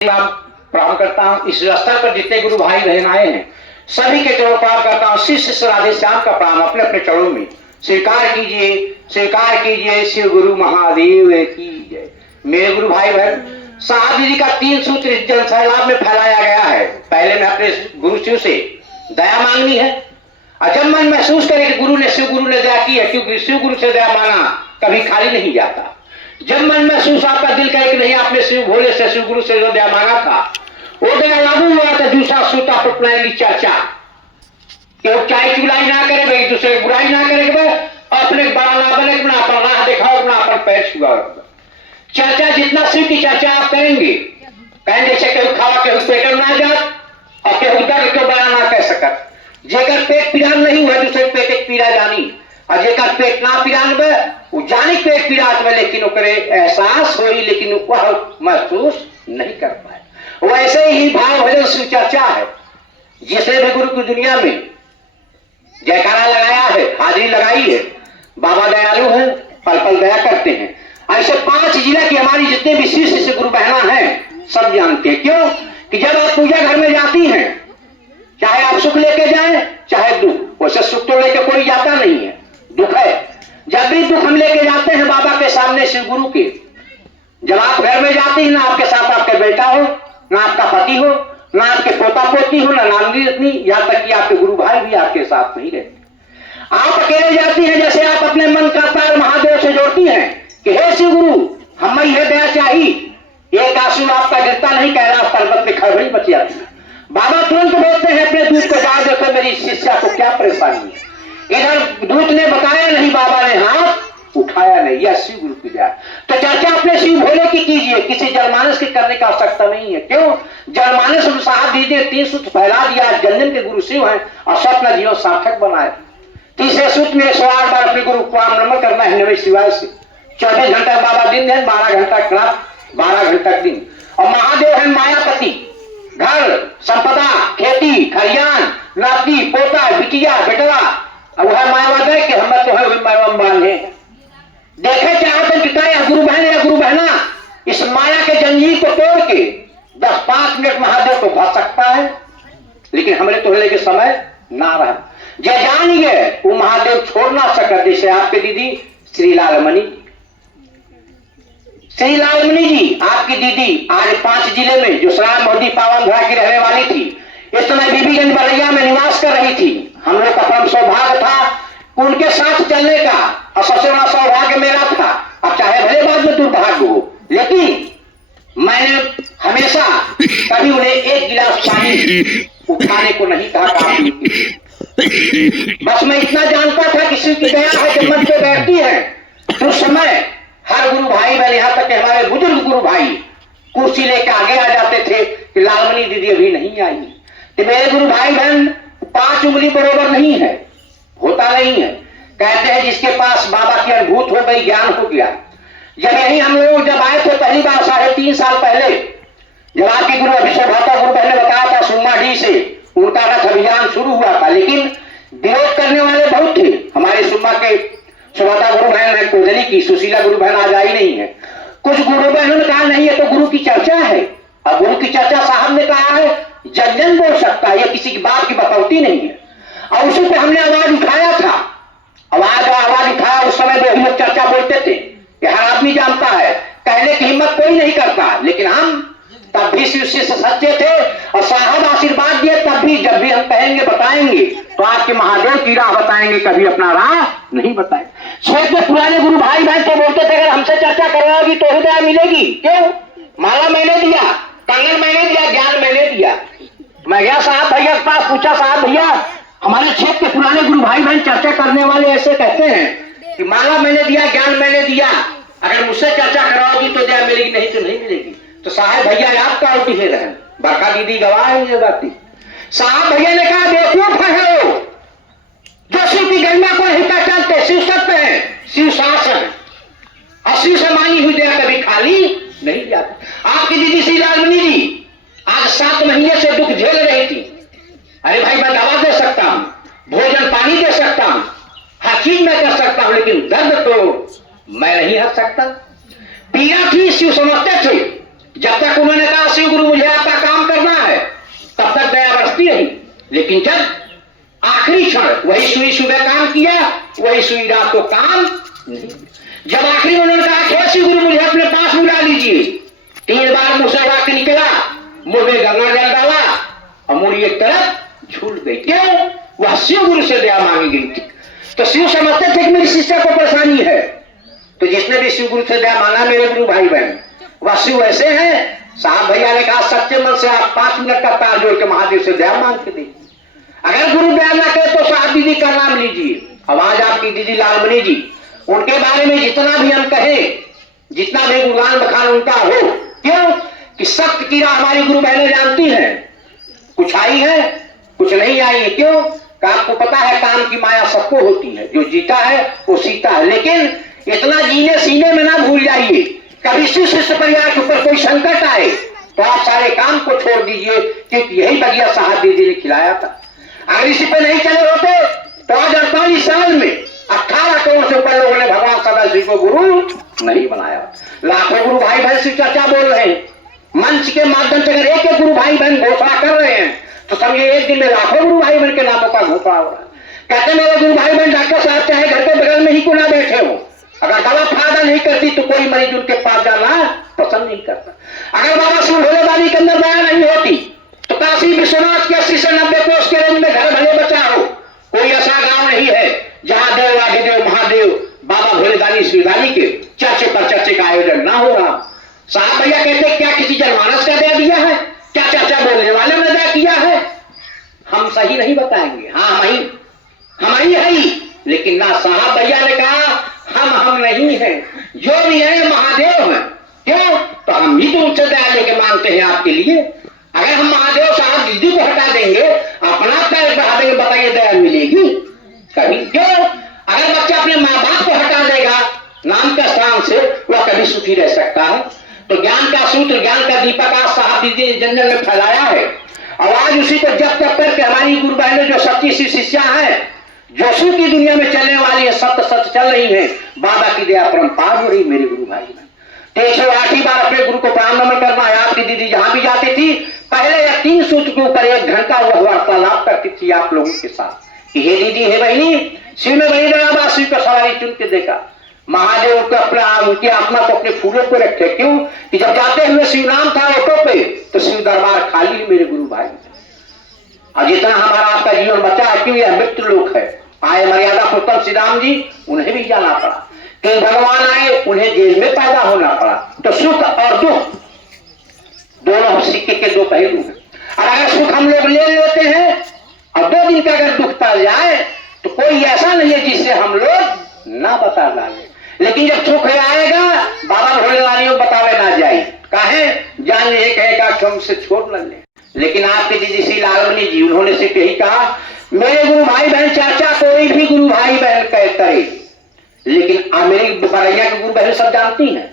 प्रणाम करता हूँ। इस स्तर पर जितने गुरु भाई बहन आए हैं सभी के चरणों प्रणाम करता हूँ। शिष्य राधे श्याम का प्रणाम अपने अपने चरणों में स्वीकार कीजिए। शिव गुरु महादेव की जय। मेरे गुरु भाई बहन साहब जी का 3 सूत्र इस जन सैलाब में फैलाया गया है। पहले में अपने गुरु शिव से दया मांगनी है और जब मन महसूस करे कि शिव गुरु ने दया की है, क्योंकि शिव गुरु से दया मांगा कभी खाली नहीं जाता। जब मन महसूस आपका दिल करे कि नहीं आपने शिव भोले से शिव गुरु से जो दया मांगा था वो दया लागू हुआ था। दूसरा सूता पटनाएंगी चर्चा कि वो चाय चुलाई ना करे भाई, दूसरे बुराई ना करे भाई, अपने बड़ा ना बने, अपना अपन राह दिखाओ, अपना अपन पैर छुआ। चर्चा जितना शिव की चर्चा आप करेंगे जैसे केहू खावा केहू पेट ना जात और केहू दर्द के बड़ा ना कह सकत। जेकर पेट पीड़ान नहीं हुआ दूसरे पेट एक पीड़ा जानी और जेकर पेट ना पीड़ान वो जानी पेट पीड़ात में, लेकिन ओकरे एहसास होई लेकिन वह महसूस नहीं कर पाए। वैसे ही भाव भजन शिव चर्चा है। जिसने भी गुरु की दुनिया में जयकारा लगाया है, हाजिरी लगाई है, बाबा दयालु हैं, पल पल दया करते हैं। ऐसे 5 जिला की हमारी जितने भी शिष्य गुरु बहना हैं सब जानते हैं। क्यों कि जब आप पूजा घर में जाती हैं चाहे आप सुख लेके जाएं चाहे दुख, वैसे सुख तो लेके कोई जाता नहीं है, दुख है। जब भी दुख हम लेके जाते हैं बाबा के सामने शिव गुरु के, जब आप घर में जाते हैं ना आपके साथ आपका बेटा हो, ना आपका पति हो, ना आपके पोता पोती हो, ना नानी रत्नी, यहाँ तक कि आपके गुरु भाई भी आपके साथ नहीं रहते। आप अकेले जाती हैं जैसे आप अपने मन का तार महादेव से जोड़ती हैं कि हे शिव गुरु हमें यह दया चाहिए, एक आंसू आपका गिरता नहीं, कैलाश पर्वत पे खड़बड़ी बच जाती है। बाबा तुरंत बोलते हैं अपने दूत को, जा देखो मेरी शिष्या को क्या परेशानी है। इधर दूत ने बताया नहीं, बाबा ने हाथ उठाया नहीं, यह शिव गुरु की दया। तो चर्चा अपने शिव भोले की कीजिए, किसी जनमानस की करने का आवश्यकता नहीं है। क्यों जनमानस साहब जी ने 3 सूत्र फैला दिया, जनजन के गुरु शिव हैं और स्वप्न जीवन सार्थक बनाए। तीसरे सूत्र में 108 बार अपने गुरु को नमन करना है नमः शिवाय से। 24 घंटा बाबा दिन है, 12 घंटा रात, 12 घंटा दिन। और महादेव है मायापति, घर संपदा खेती खरियान नाती पोता बिटिया बेटवा, वह मायावाद है कि हम तो है मायावाम बांधे। देखे चाहते पिता या गुरु बहन या गुरु बहना इस माया के जंजीर को तोड़ के 10-5 मिनट महादेव को भर सकता है, लेकिन हमारे तोड़ने के समय ना रहा। जय जानिए वो महादेव छोड़ ना सका। जैसे आपके दीदी श्री लालमणि जी, आपकी दीदी आज 5 जिले में जो सराय मोदी पावन धरा की रहने वाली थी, इस समय बीबीगंज बरैया में निवास कर रही थी। हम लोग का परम सौभाग्य था उनके साथ चलने का और सबसे बड़ा सौभाग्य मेरा था। अब चाहे भले बाद में दुर्भाग्य हो, लेकिन मैंने हमेशा कभी उन्हें 1 गिलास पानी उठाने को नहीं कहा। बस मैं इतना जानता था कि शिव की दया है जब मन पे बैठती है तो उस समय हर गुरु भाई बहन, यहाँ तक कि हमारे बुजुर्ग गुरु भाई कुर्सी लेकर आगे आ जाते थे कि लालमणि दीदी अभी नहीं आई। तो मेरे गुरु भाई बहन 5 उंगली बरोबर नहीं है, होता नहीं है। कहते हैं जिसके पास बाबा की अनुभूत हो गई, ज्ञान हो गया। जब यही हम लोग जब आए थे पहली बार 3.5 साल पहले, जब आपके गुरु अभिषेक भाता गुरु बहन ने बताया था सुम्माडी से उनका रथ अभियान शुरू हुआ था, लेकिन विरोध करने वाले बहुत थे। हमारे सुम्मा के सुभाता गुरु बहन है कोदली की, सुशीला गुरु बहन आज आई नहीं है। कुछ गुरु बहनों ने कहा नहीं है तो गुरु की चर्चा है, और गुरु की चर्चा साहब ने कहा है जनजन बोल सकता है, यह किसी की बात की बकौती नहीं है। और उसी पे हमने आवाज उठाया था, आवाज उठाया। उस समय भी हम लोग चर्चा बोलते थे कि हर आदमी जानता है, कहने की हिम्मत कोई नहीं करता, लेकिन हम तब भी शिष्य से सच्चे थे और साहब आशीर्वाद दिए। तब भी जब भी हम कहेंगे बताएंगे तो आपके महादेव की राह बताएंगे, कभी अपना राह नहीं बताए। क्षेत्र में पुराने गुरु भाई बहन तो बोलते थे अगर हमसे चर्चा करवाओगी तो हृदय मिलेगी। क्यों माला मैंने दिया, कंगन मैंने दिया, ज्ञान मैंने दिया। मैं गया साहब भैया के पास, पूछा साहब भैया हमारे क्षेत्र के पुराने गुरु भाई बहन चर्चा करने वाले ऐसे कहते हैं कि माला मैंने दिया, ज्ञान मैंने दिया, अगर मुझसे चर्चा करवाओगी तो दया मिलेगी, नहीं तो नहीं मिलेगी। तो साहब भैया आपका उल्टी है रहन, बरखा दीदी गवाह है ये बात। साहब भैया ने कहा बेवकूफ है वो जो शिव की गंगा को नहीं पहचानते। शिव सत्य है, शिव शासन है और शिव से मांगी हुई दया कभी खाली नहीं जाती। आपकी दीदी श्री लालमणि जी आज 7 महीने से दुख झेल रही थी। अरे भाई मैं दवा दे सकता हूं, भोजन पानी दे सकता हूं, हर चीज मैं कर सकता हूं, लेकिन दर्द तो मैं नहीं हट सकता। पीड़ा थी शिव समझते थे, जब तक उन्होंने कहा शिव गुरु लेकिन जब आखिरी क्षण वही सुई सुबह काम किया, वही सुई रात को काम नहीं। जब आखिरी में उन्होंने कहा हे शिव गुरु मुझे अपने पास बुला लीजिए, 3 बार मुंह से वाक्य निकला, मुंह में गंगा जल डाला और मुड़ी एक तरफ झूल गई। क्यों? वह शिव गुरु से दया मांगी गई थी। तो शिव समझते थे कि मेरी शिष्य को परेशानी है, तो जिसने भी शिव गुरु से दया मांगा मेरे गुरु भाई बहन, वह शिव ऐसे हैं। साहब भैया ने कहा सच्चे मन से आप 5 मिनट का तार जोड़ के महादेव से दया मांग के देखिए। अगर गुरु दया ना करे तो साहब दीदी का नाम लीजिए। आवाज आपकी दीदी लालमणि जी, उनके बारे में जितना भी हम कहें, जितना भी गुणगान बखान उनका हो, क्यों कि सत्य की राह हमारी गुरु बहनें जानती हैं। कुछ आई है, कुछ नहीं आई है। क्यों? आपको पता है काम की माया सबको होती है, जो जीता है वो सीता है। लेकिन इतना जीने सीने में ना भूल जाइए, कभी शिष्य परिवार के ऊपर कोई संकट आए तो आप सारे काम को छोड़ दीजिए, क्योंकि यही बगिया साहब दीदी ने खिलाया था। अगर इसी पे नहीं चले होते तो आज 48 साल में 18 करोड़ से ऊपर लोगों ने भगवान सदाशिव को गुरु नहीं बनाया। लाखों गुरु भाई बहन शिव चर्चा बोल रहे हैं, मंच के माध्यम से अगर एक गुरु भाई बहन घोषणा कर रहे हैं तो समझिए एक दिन में लाखों गुरु भाई बहन के नामों का घोषणा हो रहा है। कहते मेरे गुरु भाई बहन डॉक्टर साहब चाहे घर के बगल में ही क्यों ना बैठे हो, अगर दवा फायदा नहीं करती तो कोई मरीज उनके पास जाना पसंद नहीं करता। अगर बाबा शिव भोले बाबा के अंदर दया नहीं होती तो काशी विश्वनाथ के 80 से 90 कोस के रेंज में घर भले बचा हो, कोई ऐसा गांव नहीं है जहां देव आदिदेव महादेव बाबा भोलेदानी शिवदानी के चर्चे पर चर्चे का आयोजन ना हो रहा। साहब भैया कहते क्या किसी जनमानस का दया दिया है? क्या चर्चा बोलने वाले ने दया किया है? हम सही नहीं बताएंगे। हाँ हम ही है ही, लेकिन ना साहब भैया ने कहा हम नहीं है, जो भी है महादेव है। क्यों? तो हम ही तो उनसे दया लेके मांगते हैं आपके लिए। अगर हम महादेव साहब दीदी को हटा देंगे, अपना पैर बढ़ा देंगे, बताइए दया मिलेगी कभी? क्यों? अगर बच्चा अपने माँ बाप को हटा देगा नाम के स्थान से, वह कभी सुखी रह सकता है? तो ज्ञान का सूत्र, ज्ञान का दीपक आज साहब दीदी ने जन जन में फैलाया है, और आज उसी को जब तक करके हमारी गुरु बहनें जो सच्ची सी शिष्या है, जो सु की दुनिया में चलने वाली है, सत्य सच चल रही है, बाबा की दया परम्पार हो रही मेरे गुरु भाई में। 108 बार अपने गुरु को प्रणाम नमन करना है। आपकी दीदी जहां भी जाती थी पहले या 3 सूत्र के ऊपर 1 घंटा वह वार्तालाप करती थी आप लोगों के साथ कि हे दीदी हे बहनी, शिव में वही जगह शिव का सवारी चुन के देखा। महादेव को अपना उनकी आत्मा को अपने फूलों पे रखे। क्यों कि जब जाते हुए शिव नाम था ऑटो पे तो शिव दरबार खाली मेरे गुरु भाई। और जितना हमारा आपका जीवन बचा है, क्यों यह मृत्यु लोक है। आए मर्यादा पुरुषोत्तम श्री राम जी, उन्हें भी जाना पड़ा। कई भगवान आए, उन्हें जेल में पैदा होना पड़ा। तो सुख और दुख दोनों सिक्के के 2 पहलू हैं। और अगर सुख हम लोग ले लेते हैं और 2 दिन का अगर दुख टल जाए तो कोई ऐसा नहीं है जिससे हम लोग ना बता डाले। लेकिन जब सुख आएगा बाबा भोले वाली बतावे ना जाए, काहे जान ये कहेगा कि हमसे छोड़ न ले। लेकिन आपके दीदी श्री लालमणि जी, उन्होंने सिर्फ यही कहा मेरे गुरु भाई बहन चर्चा कोई भी गुरु भाई बहन करे, लेकिन मेरी बरैया के गुरु बहन सब जानती हैं,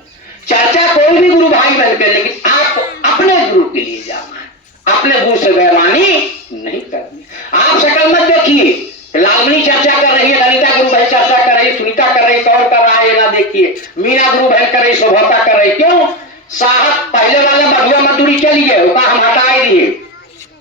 चर्चा कोई भी गुरु भाई बहन करे, लेकिन आपको अपने गुरु के लिए जाना है, अपने गुरु से बेईमानी नहीं करनी। आप शकल मत देखिए, लालमणि चर्चा कर रही है, ललिता गुरु बहन चर्चा कर रही है, सुनीता कर रही है, कौन कर रहा है ना देखिए, मीना गुरु बहन कर रही, शोभता कर रही। क्यों? साहब पहले वाला बढ़िया मजदूरी चली गए, हम हटा दिए।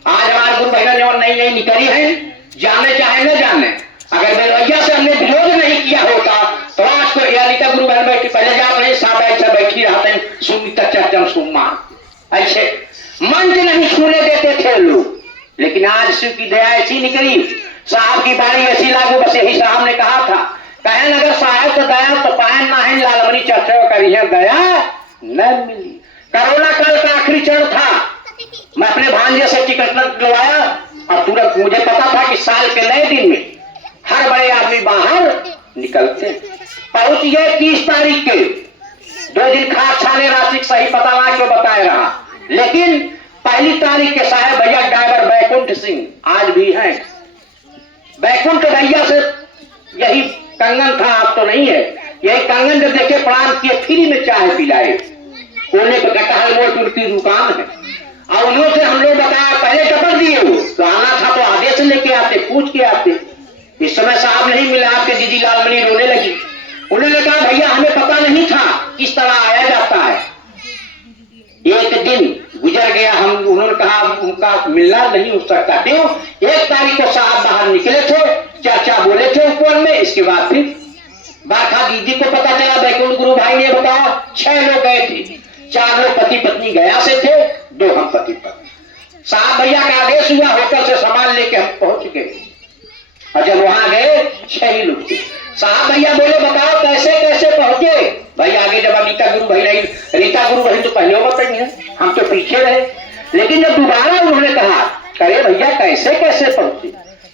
आज हमारे गुरु बहन जो नई नई निकली है, जाने चाहे न जाने, अगर बेरवैया से हमने विरोध नहीं किया होता तो आज को ललिता गुरु बहन बैठी, पहले जा रहे साहब ऐसा बैठी रहते हैं, सुनीता चर्चा सुम्मा ऐसे मंच नहीं छूने देते थे लोग। लेकिन आज शिव की दया ऐसी निकली, साहब की बारी ऐसी लागू, बस यही साहब ने कहा था, कहन अगर साहब तो दया तो पायन ना है, लालमणि चर्चा करी है, दया न मिली। कोरोना काल का आखिरी चरण था, मैं अपने भांजे से टिकट लगवाया और तुरंत मुझे पता था कि साल के नए दिन में हर बड़े आदमी बाहर निकलते। पहुंच गए 30 तारीख के, 2 दिन खाद छाने राशि सही पता ना क्यों बताए रहा, लेकिन 1 तारीख के साहब भैया ड्राइवर बैकुंठ सिंह आज भी हैं। बैकुंठ भैया से यही कंगन था, अब तो नहीं है, यही कंगन जब देखे प्रणाम किए, फ्री में चाय पिलाए, कोने पर कटहल मोड़ की उनकी दुकान है। और उन्होंने हम लोग बताया पहले कपड़ दिए, वो तो आना था तो आदेश लेके आते, पूछ के आते। इस समय साहब नहीं मिला, आपके दीदी लालमणि रोने लगी। उन्होंने कहा भैया हमें पता नहीं था किस तरह आया जाता है। एक दिन गुजर गया, हम उन्होंने उन्होंने कहा उनका मिलना नहीं हो सकता। क्यों? 1 तारीख को साहब बाहर निकले थे, चर्चा बोले थे ऊपर में, इसके बाद फिर बारखा दीदी को पता चला, बैकुंठ गुरु भाई ने बताया 6 लोग गए थे, 4 लोग पति पत्नी गया से थे, 2 हम पति पत्नी। साहब भैया का आदेश हुआ, होटल से सामान लेके हम पहुंच गए और जब वहां गए 6 ही लोग थे। साहब भैया बोले बताओ कैसे कैसे पहुंचे? भाई आगे जब रीता गुरु भाई नहीं, रीता गुरु भाई तो पहले बताई है, हम तो पीछे रहे। लेकिन जब दोबारा उन्होंने कहा अरे भैया कैसे कैसे पहुंचे,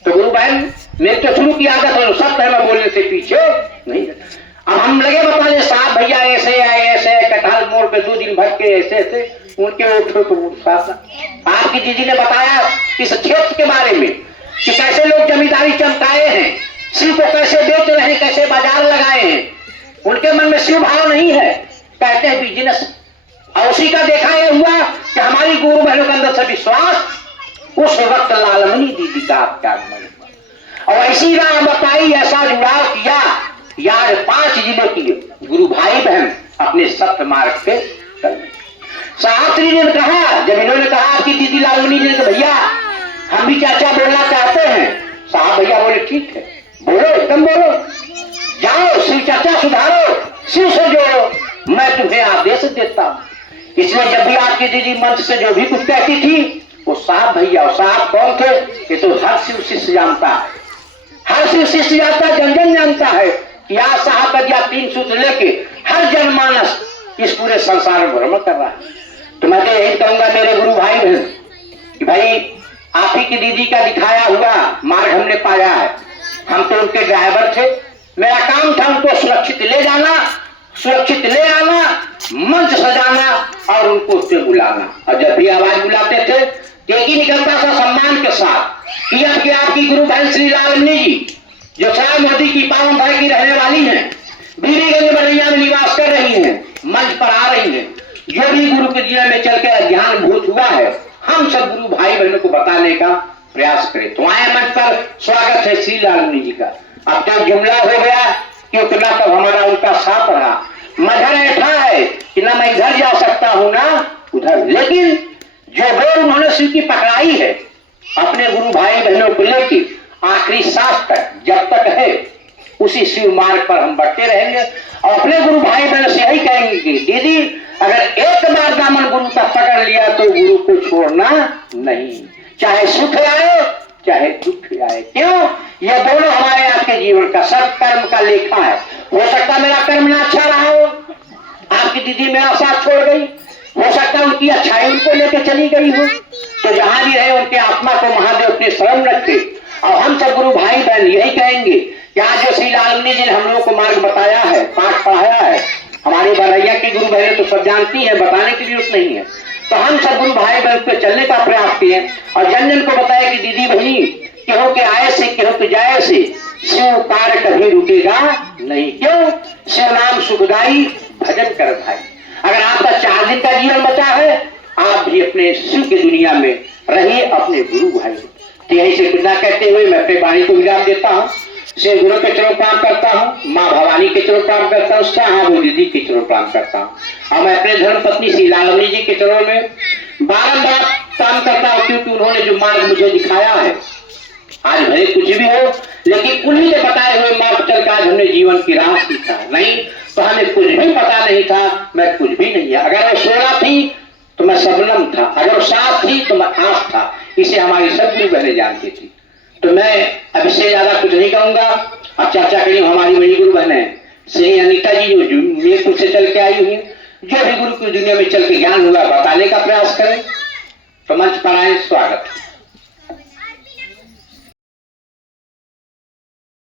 तो गुरु बहन मेरे तो शुरू की आदत है, सब मैं बोलने से पीछे नहीं। अब हम लगे बताने साहब भैया ऐसे आए, ऐसे कटहल मोड़ पे 2 दिन भर के ऐसे ऐसे उनके उठो तो आपकी दीदी ने बताया इस क्षेत्र के बारे में कि कैसे लोग जमींदारी चमकाए हैं, शिव को कैसे बेच रहे हैं, कैसे बाजार लगाए हैं। उनके मन में शिव भाव नहीं है, कहते हैं बिजनेस। और उसी का देखा यह हुआ कि हमारी गुरु बहनों के अंदर से विश्वास उस वक्त लालमणि दीदी का त्यागमन हुआ और ऐसी राह बताई, ऐसा जुड़ाव किया यार 5 जिलों की गुरु भाई बहन अपने सत्य मार्ग पे चल। शास्त्री ने कहा, जब इन्होंने कहा आपकी दीदी लालमणि ने तो भैया हम भी चाचा बोलना चाहते हैं। साहब भैया बोले ठीक है बोलो, एकदम बोलो, जाओ शिव चर्चा सुधारो, शिव से जोड़ो, मैं तुम्हें आदेश देता हूं। इसलिए जब भी आपकी दीदी मंच से जो भी कुछ कहती थी वो साहब भैया, और साहब कौन थे? ये तो हर शिव शिष्य जानता है, हर शिव शिष्य जानता है, जन जन जानता है कि आज साहब भैया 3 सूत्र लेके हर जनमानस इस पूरे संसार में भ्रमण कर रहा है। तो मैं तो यही कहूंगा मेरे गुरु भाई बहन कि भाई आप ही की दीदी का दिखाया हुआ मार्ग हमने पाया है। हम तो उनके ड्राइवर थे, मेरा काम था उनको सुरक्षित ले जाना, सुरक्षित ले आना, मंच सजाना और उनको उससे बुलाना। और जब भी आवाज बुलाते थे एक ही निकलता था सम्मान के साथ कि अब आपकी गुरु बहन श्री लालमणि जी जो शायद मोदी की पावन भाई की रहने वाली हैं, बीरीगंज बड़ैया में निवास कर रही हैं, मंच पर आ रही हैं। जो भी गुरु के जीवन में चल के अज्ञान भूत हुआ है हम सब गुरु भाई बहनों को बताने का प्रयास करें। तो आए मंच पर स्वागत है श्री लालमणि जी का। अब तो जुमला हो गया कि उतना तब हमारा उनका साथ रहा, मजहर ऐसा है कि ना मैं इधर जा सकता हूं ना उधर। लेकिन जो डोर उन्होंने शिव की पकड़ाई है अपने गुरु भाई बहनों को लेके आखिरी सांस तक जब तक है उसी शिव मार्ग पर हम बढ़ते रहेंगे और अपने गुरु भाई बहनों से यही कहेंगे कि दीदी अगर एक बार दामन गुरु का पकड़ लिया तो गुरु को छोड़ना नहीं, चाहे सुख आए चाहे दुख आए। क्यों? यह दोनों हमारे आपके जीवन का सब कर्म का लेखा है। हो सकता मेरा कर्म ना अच्छा रहा हो, आपकी दीदी मेरा साथ छोड़ गई, हो सकता उनकी अच्छाई उनको लेकर चली गई हो, तो जहां भी रहे उनके आत्मा को महादेव अपने शरण रखे। और हम सब गुरु भाई बहन यही कहेंगे कि आज जो श्री लालमणि जी ने हम लोगों को मार्ग बताया है, पाठ पढ़ाया है, हमारी बरैया की गुरु बहनें तो सब जानती हैं, बताने की जरूरत नहीं है। तो हम सब गुरु भाई बहन पे चलने का प्रयास किए और जन जन को बताया कि दीदी बहनी केहो के आए से केहो के जाए से शिव कार्य कभी रुकेगा नहीं। क्यों? शिव नाम सुखदाई भजन कर भाई। अगर आपका 4 दिन का जीवन बचा है आप भी अपने शिव की दुनिया में रहिए अपने गुरु भाई। तो यही से कुछ ना कहते हुए मैं अपने वाणी को विराम देता हूँ। श्री गुरु के चरणों प्रणाम करता हूँ, माँ भवानी के चरणों प्रणाम करता हूँ, शाह दीदी के चरणों प्रणाम करता हूँ और मैं अपने धर्म पत्नी श्री लालमणि जी के चरणों में बारंबार काम करता हूँ क्योंकि उन्होंने जो मार्ग मुझे दिखाया है आज भले कुछ भी हो लेकिन उन्हीं ने बताए हुए मार्ग चल कर आज हमने जीवन की राह सीखा। नहीं तो हमें कुछ भी पता नहीं था, मैं कुछ भी नहीं है। अगर वो सोना थी तो मैं शबनम था, अगर वो साथ थी तो मैं आँख था। इसे हमारी सब गुरु बहनें जानती थी। तो मैं अब इससे ज्यादा कुछ नहीं कहूंगा। अब चर्चा करी हमारी बड़ी गुरु बहन है श्री अनिता जी जो मीरपुर से चल के आई हुई, जो भी गुरु की दुनिया में चल के ज्ञान हुआ बताने का प्रयास करें। तो मंच पर आए, स्वागत।